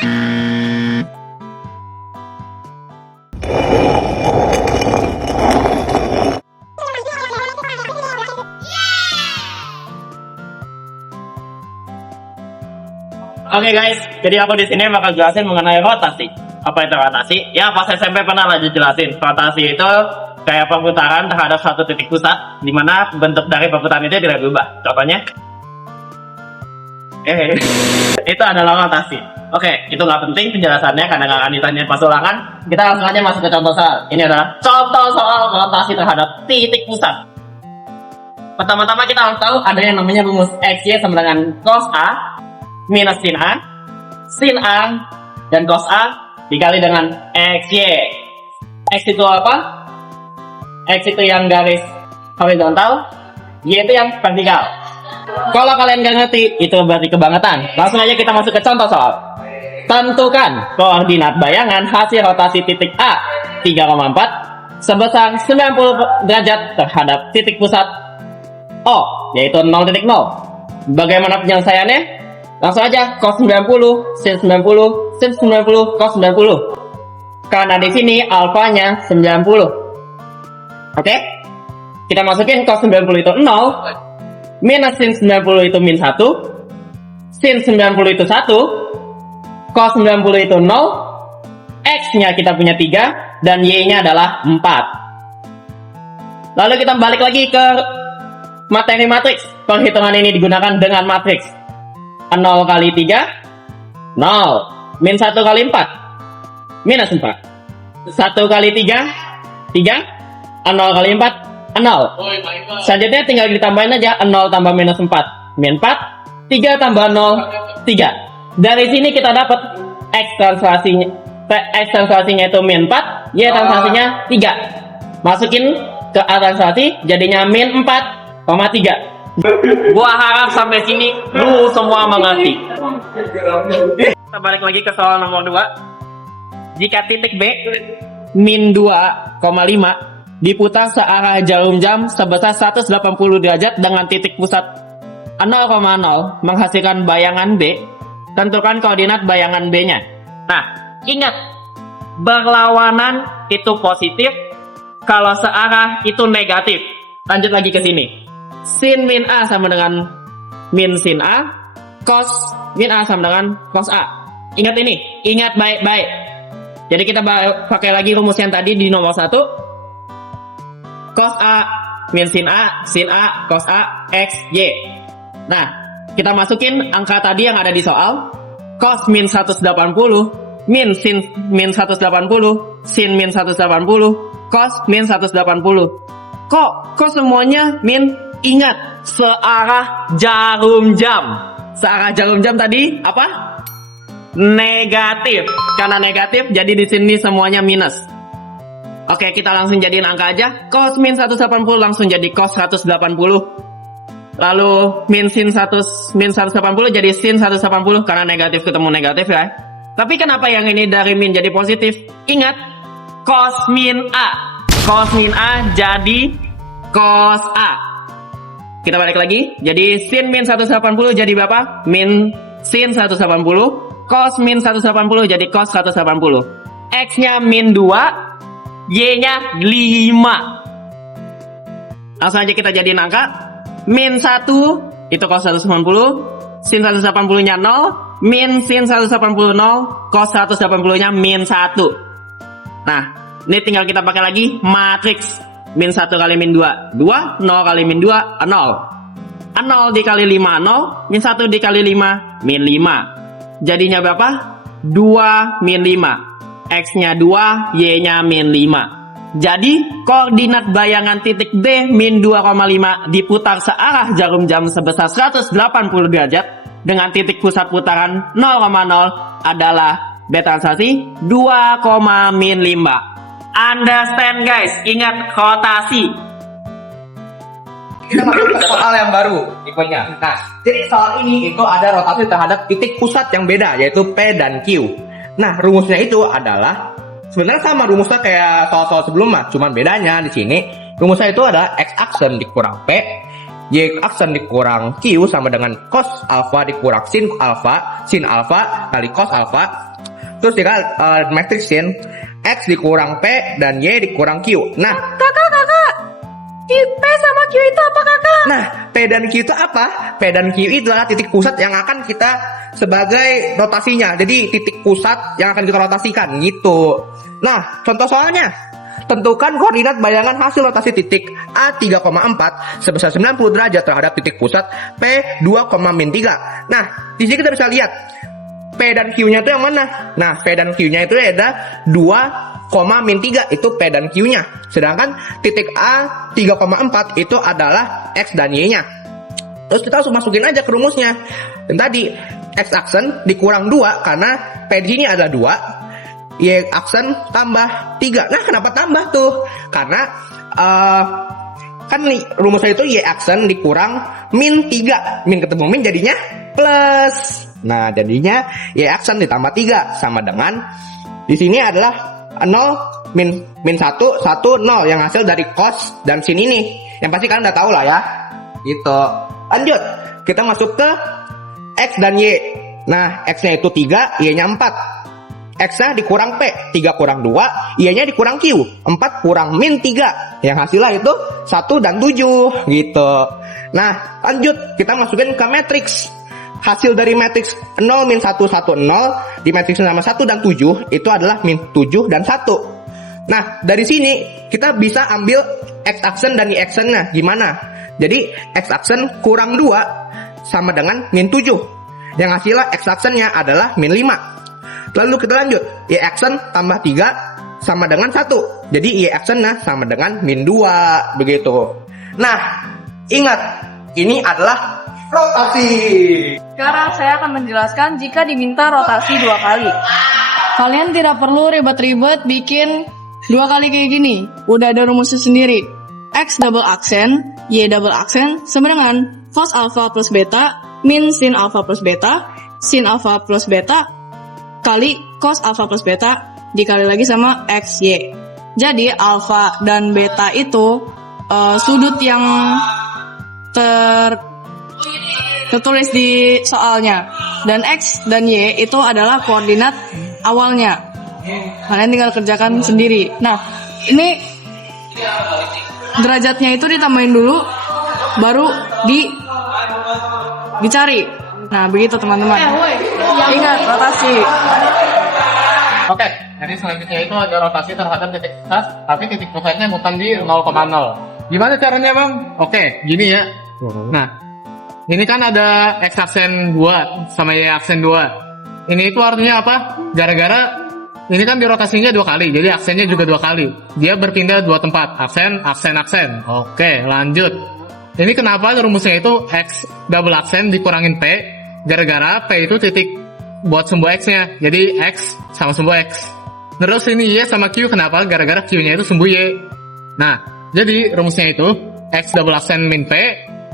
Oke guys, jadi aku di sini bakal jelasin mengenai rotasi. Apa itu rotasi? Ya pas SMP pernah lah dijelasin. Rotasi itu kayak perputaran terhadap satu titik pusat, di mana bentuk dari perputaran itu tidak berubah. Contohnya, itu adalah rotasi. Oke, itu nggak penting penjelasannya karena nggak akan ditanya pas ulangan. Kita langsung aja masuk ke contoh soal. Ini adalah contoh soal rotasi terhadap titik pusat. Pertama-tama kita harus tahu ada yang namanya rumus XY sama dengan cos A minus sin A, dan cos A dikali dengan XY. X itu apa? X itu yang garis horizontal, Y itu yang vertikal. Kalau kalian gak ngerti, itu berarti kebangetan. Langsung aja kita masuk ke contoh soal. Tentukan koordinat bayangan hasil rotasi titik A 3,4 sebesar 90 derajat terhadap titik pusat O, yaitu 0,0. Bagaimana penyelesaiannya? Langsung aja cos 90, sin 90, sin 90, cos 90. Karena di sini alfanya 90. Oke? Kita masukin cos 90 itu 0, minus sin 90 itu min 1, sin 90 itu 1, cos 90 itu 0, X-nya kita punya 3, dan Y-nya adalah 4. Lalu kita balik lagi ke materi matriks. Perhitungan ini digunakan dengan matriks 0 kali 3, 0. Min 1 kali 4, minus 4. 1 kali 3, 3. 0 kali 4, 0. Selanjutnya tinggal ditambahin aja 0 tambah minus 4, min 4. 3 tambah 0, 3. Dari sini kita dapat X translasinya itu min 4, Y translasinya 3. Masukin ke A translasi jadinya min 4,3. Gua harap sampai sini lu semua mengerti. Kita balik lagi ke soal nomor 2. Jika titik B min 2,5 diputar searah jarum jam sebesar 180 derajat dengan titik pusat 0,0 menghasilkan bayangan B, tentukan koordinat bayangan B-nya. Nah, ingat, berlawanan itu positif, kalau searah itu negatif. Lanjut lagi ke sini. Sin min A sama dengan min sin A, cos min A sama dengan cos A. Ingat ini, ingat baik-baik. Jadi kita pakai lagi rumus yang tadi di nomor 1. Cos A min sin A, cos A, X, Y. Nah, kita masukin angka tadi yang ada di soal. Cos min 180, min sin min 180, sin min 180, cos min 180. Kok semuanya min? Ingat, searah jarum jam. Searah jarum jam tadi apa? Negatif. Karena negatif, jadi di sini semuanya minus. Oke, kita langsung jadiin angka aja. Cos min 180 langsung jadi cos 180. Lalu min 180 jadi sin 180 karena negatif ketemu negatif ya. Tapi kenapa yang ini dari min jadi positif? Ingat, cos min A. Cos min A jadi cos A. Kita balik lagi, jadi sin min 180 jadi berapa? Min sin 180, cos min 180 jadi cos 180. X-nya min 2, Y-nya 5. Langsung aja kita jadiin angka. Min 1 itu cos 180, sin 180-nya 0, min sin 180 0, cos 180-nya min 1. Nah, ini tinggal kita pakai lagi matriks. Min 1 kali min 2, 2. 0 kali min 2, 0. 0 dikali 5, 0. Min 1 dikali 5, min 5. Jadinya berapa? 2 min 5. X-nya 2, Y-nya min 5. Jadi, koordinat bayangan titik B min 2,5 diputar searah jarum jam sebesar 180 derajat dengan titik pusat putaran 0,0 adalah B translasi 2, min 5. Understand guys, ingat rotasi. Kita masuk ke soal yang baru ikutnya. Nah, jadi soal ini itu ada rotasi terhadap titik pusat yang beda, yaitu P dan Q. Nah, rumusnya itu adalah sebenarnya sama rumusnya kayak soal-soal sebelumnya, cuman bedanya di sini rumusnya itu adalah X aksen dikurang P, Y aksen dikurang Q sama dengan cos alfa dikurang sin alfa kali cos alfa Terus kita matrixin X dikurang P dan Y dikurang Q. Nah, Kakak, P sama Q itu apa kakak? Nah, P dan Q itu apa? P dan Q itu adalah titik pusat yang akan kita sebagai rotasinya. Jadi titik pusat yang akan kita rotasikan gitu. Nah, contoh soalnya. Tentukan koordinat bayangan hasil rotasi titik A 3,4 sebesar 90 derajat terhadap titik pusat P 2,-3. Nah, di sini kita bisa lihat P dan Q-nya itu yang mana? Nah, P dan Q-nya itu ada 2,-3 itu P dan Q-nya. Sedangkan titik A 3,4 itu adalah X dan Y-nya. Terus kita langsung masukin aja ke rumusnya. Dan tadi X aksen dikurang 2 karena P di sini ada 2. Y aksen tambah 3. Nah, kenapa tambah tuh? Karena kan nih rumusnya itu Y aksen dikurang min 3. Min ketemu min jadinya plus. Nah, jadinya Y aksen ditambah 3 sama dengan di sini adalah 0 min 1 0 yang hasil dari cos dan sin ini. Yang pasti kalian udah tahu lah ya. Gitu. Lanjut. Kita masuk ke X dan Y. Nah, X-nya itu 3, Y-nya 4. X-nya dikurang P, 3 kurang 2, Y-nya dikurang Q, 4 kurang min 3. Yang hasilnya itu 1 dan 7 gitu. Nah, lanjut kita masukin ke matriks. Hasil dari matriks 0 min 1 1 0 di matriks nama 1 dan 7 itu adalah min 7 dan 1. Nah, dari sini kita bisa ambil X aksen dan Y aksennya gimana? Jadi X aksen kurang 2 sama dengan min 7. Yang hasilnya X aksennya adalah min 5. Lalu kita lanjut, Y aksen tambah 3 sama dengan 1. Jadi Y aksennya sama dengan min 2. Begitu. Nah, ingat, ini adalah rotasi. Sekarang saya akan menjelaskan jika diminta rotasi 2 kali. Kalian tidak perlu ribet-ribet bikin 2 kali kayak gini. Udah ada rumusnya sendiri. X double aksen, Y double aksen sama dengan cos alpha plus beta min sin alpha plus beta, sin alpha plus beta kali cos alpha plus beta dikali lagi sama X, Y. Jadi alpha dan beta itu sudut yang tertulis di soalnya. Dan X dan Y itu adalah koordinat awalnya. Kalian tinggal kerjakan sendiri. Nah, ini derajatnya itu ditambahin dulu, baru dicari. Nah, begitu teman-teman. Ingat, rotasi. Oke, jadi selanjutnya itu ada rotasi terhadap titik pusat, tapi titik pusatnya bukan di 0,0. Gimana caranya, Bang? Oke, gini ya. Nah, ini kan ada X aksen 2 sama Y aksen 2. Ini itu artinya apa? Gara-gara ini kan dirotasinya 2 kali, jadi aksennya juga 2 kali. Dia berpindah 2 tempat, aksen, aksen, aksen. Oke, lanjut. Ini kenapa rumusnya itu X double aksen dikurangin P, gara-gara P itu titik buat sumbu X-nya, jadi X sama sumbu X. Terus ini Y sama Q kenapa? Gara-gara Q-nya itu sumbu Y. Nah, jadi rumusnya itu X double aksen min P,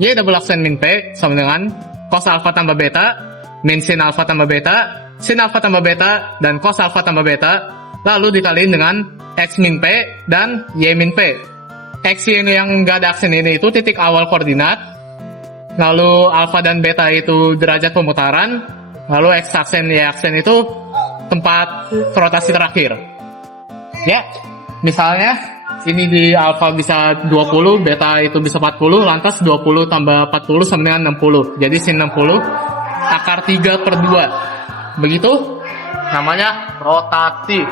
Y double aksen min P sama dengan cos alpha tambah beta min sin alpha tambah beta, sin alpha tambah beta dan cos alpha tambah beta, lalu dikaliin dengan X min P dan Y min P. X yang nggak ada aksen ini itu titik awal koordinat, lalu alpha dan beta itu derajat pemutaran, lalu X aksen Y aksen itu tempat rotasi terakhir. Ya, misalnya ini di alpha bisa 20, beta itu bisa 40, lantas 20 tambah 40 sama dengan 60. Jadi sin 60 akar 3/2. Begitu namanya rotasi.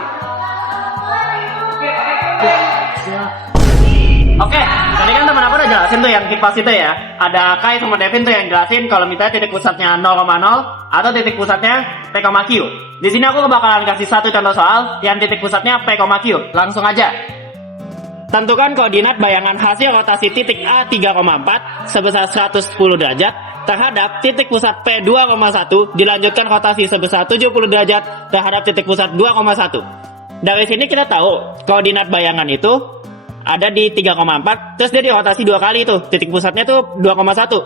Oke, tadi kan teman-teman udah jelasin tuh yang kipas itu ya. Ada Kai sama Devin tuh yang jelasin kalau misalnya titik pusatnya 0,0 atau titik pusatnya P, Q. Di sini aku bakalan kasih satu contoh soal yang titik pusatnya P, Q. Langsung aja. Tentukan koordinat bayangan hasil rotasi titik A 3,4 sebesar 110 derajat terhadap titik pusat P 2,1 dilanjutkan rotasi sebesar 70 derajat terhadap titik pusat 2,1. Dari sini kita tahu koordinat bayangan itu ada di 3,4, terus dia dirotasi 2 kali tuh. Titik pusatnya tuh 2,1.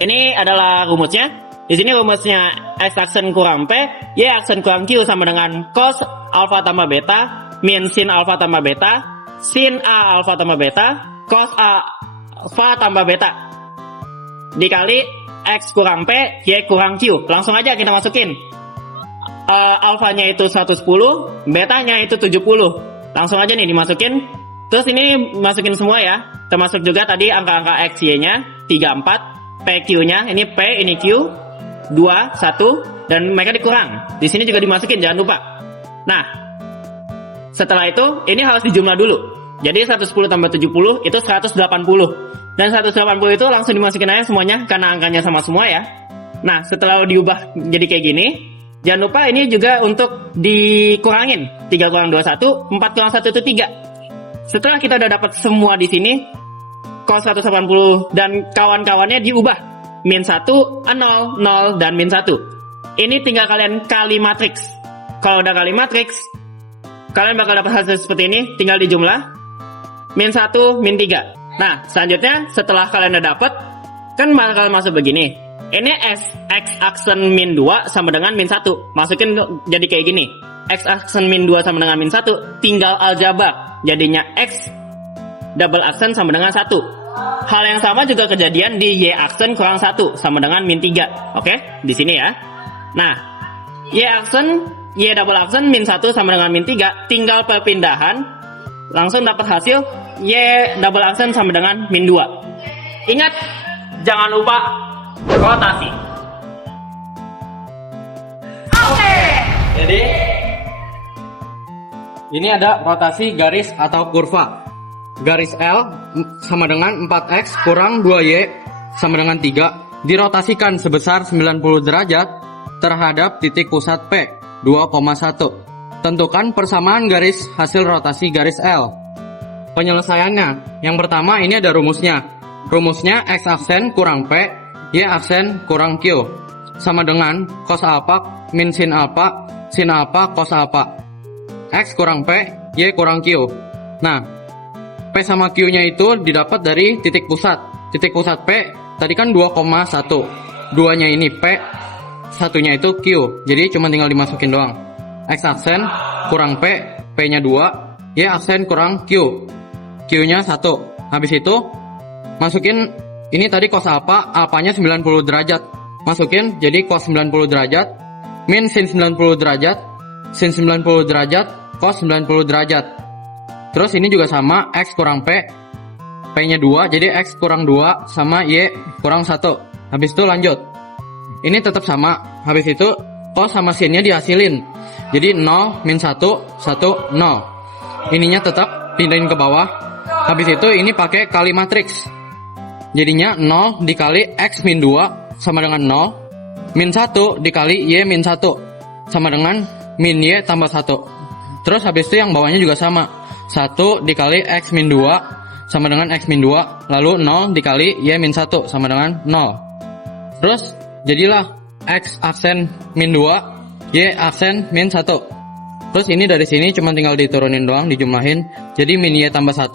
Ini adalah rumusnya. Di sini rumusnya X aksen kurang P, Y aksen kurang Q sama dengan cos alpha tambah beta min sin alpha tambah beta, sin A alpha tambah beta, cos alpha tambah beta dikali X kurang P, Y kurang Q. Langsung aja kita masukin. alfanya itu 110, betanya itu 70. Langsung aja nih dimasukin. Terus ini masukin semua ya. Termasuk juga tadi angka-angka X, Y-nya 34, PQ-nya, ini P, ini Q, 2, 1, dan mereka dikurang. Di sini juga dimasukin, jangan lupa. Nah, setelah itu ini harus dijumlah dulu. Jadi 110 tambah 70 itu 180. Dan 180 itu langsung dimasukin aja semuanya karena angkanya sama semua ya. Nah, setelah diubah jadi kayak gini, jangan lupa ini juga untuk dikurangin. 3 kurang 2, 1, 4 kurang 1 itu 3. Setelah kita udah dapat semua di sini, cos 180 dan kawan-kawannya diubah. Min 1, 0, 0, dan min 1. Ini tinggal kalian kali matriks. Kalau udah kali matriks, kalian bakal dapat hasil seperti ini, tinggal dijumlah. Min 1, min 3. Nah, selanjutnya setelah kalian udah dapat, kan bakal masuk begini. Ini X aksen min 2 sama dengan min 1. Masukin jadi kayak gini. X aksen min 2 sama dengan min 1, tinggal aljabar. Jadinya X double aksen sama dengan 1. Hal yang sama juga kejadian di Y aksen kurang 1 sama dengan min 3. Oke, di sini ya. Nah, Y double aksen min 1 sama dengan min 3, tinggal perpindahan, langsung dapat hasil Y double aksen sama dengan min 2. Ingat, jangan lupa rotasi. Jadi ini ada rotasi garis atau kurva. Garis L sama dengan 4X kurang 2Y sama dengan 3 dirotasikan sebesar 90 derajat terhadap titik pusat P 2,1. Tentukan persamaan garis hasil rotasi garis L. Penyelesaiannya, yang pertama ini ada rumusnya. Rumusnya X aksen kurang P, Y aksen kurang Q sama dengan cos alpha min sin alpha cos alpha. X kurang P, Y kurang Q. Nah, P sama Q-nya itu didapat dari titik pusat. Titik pusat P tadi kan 2,1. 2-nya ini P, 1-nya itu Q. Jadi cuma tinggal dimasukin doang. X aksen kurang P, P-nya 2, Y aksen kurang Q. Q-nya 1. Habis itu masukin ini tadi cos alpha, alpanya 90 derajat. Masukin jadi cos 90 derajat min sin 90 derajat, sin 90 derajat, cos 90 derajat. Terus ini juga sama, X kurang P, P-nya 2, jadi X kurang 2 sama Y kurang 1. Habis itu lanjut. Ini tetap sama. Habis itu cos sama sinnya dihasilin. Jadi 0, min 1, 1, 0. Ininya tetap pindahin ke bawah. Habis itu ini pakai kali matriks. Jadinya 0 dikali X min 2 sama dengan 0. Min 1 dikali Y min 1 sama dengan min Y tambah 1. Terus habis itu yang bawahnya juga sama. 1 dikali X min 2 sama dengan X min 2. Lalu 0 dikali Y min 1 sama dengan 0. Terus jadilah X aksen min 2, Y aksen min 1. Terus ini dari sini cuma tinggal diturunin doang, dijumlahin. Jadi min Y tambah 1,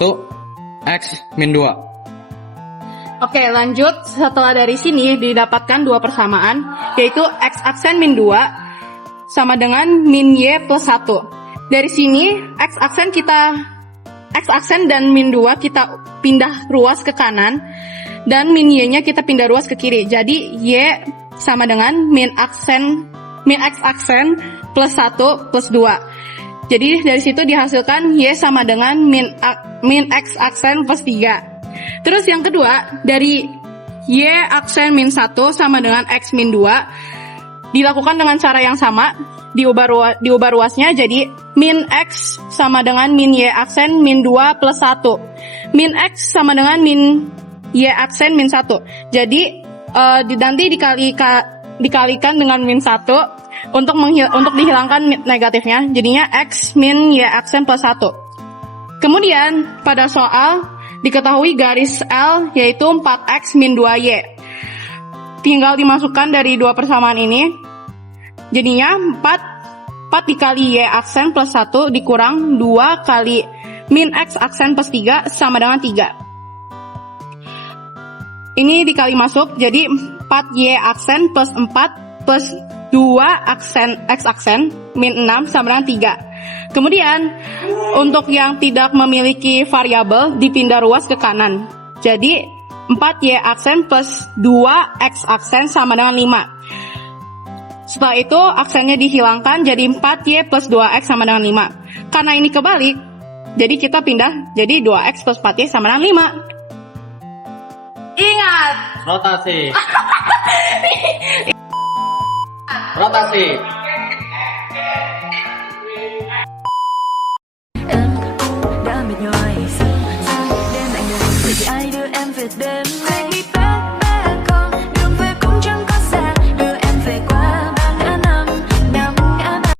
X min 2. Oke, lanjut. Setelah dari sini didapatkan dua persamaan, yaitu X aksen min 2 sama dengan min Y plus 1. Dari sini X aksen dan min 2 kita pindah ruas ke kanan, dan min Y-nya kita pindah ruas ke kiri. Jadi Y sama dengan min X aksen plus 1 plus 2. Jadi dari situ dihasilkan Y sama dengan min X aksen plus 3. Terus yang kedua, dari Y aksen min 1 sama dengan X min 2 dilakukan dengan cara yang sama, diubah ruasnya jadi min X sama dengan min Y aksen min 2 plus 1. Min X sama dengan min Y aksen min 1. Jadi nanti dikalikan dengan min 1 untuk dihilangkan negatifnya. Jadinya X min Y aksen plus 1. Kemudian pada soal diketahui garis L yaitu 4X min 2Y. Tinggal dimasukkan dari dua persamaan ini. Jadinya 4 dikali Y aksen plus 1 dikurang 2 kali min X aksen plus 3 sama dengan 3. Ini dikali masuk, jadi 4Y aksen plus 4 plus 2 X aksen min 6 sama dengan 3. Kemudian untuk yang tidak memiliki variabel dipindah ruas ke kanan. Jadi 4Y aksen plus 2 X aksen sama dengan 5. Setelah itu, aksennya dihilangkan jadi 4Y plus 2X sama dengan 5. Karena ini kebalik, jadi kita pindah jadi 2X plus 4Y sama dengan 5. Ingat! Rotasi. Rotasi. Em đã mệt nhoài, sao đêm lạnh lùng vì ai đưa em về đêm nay.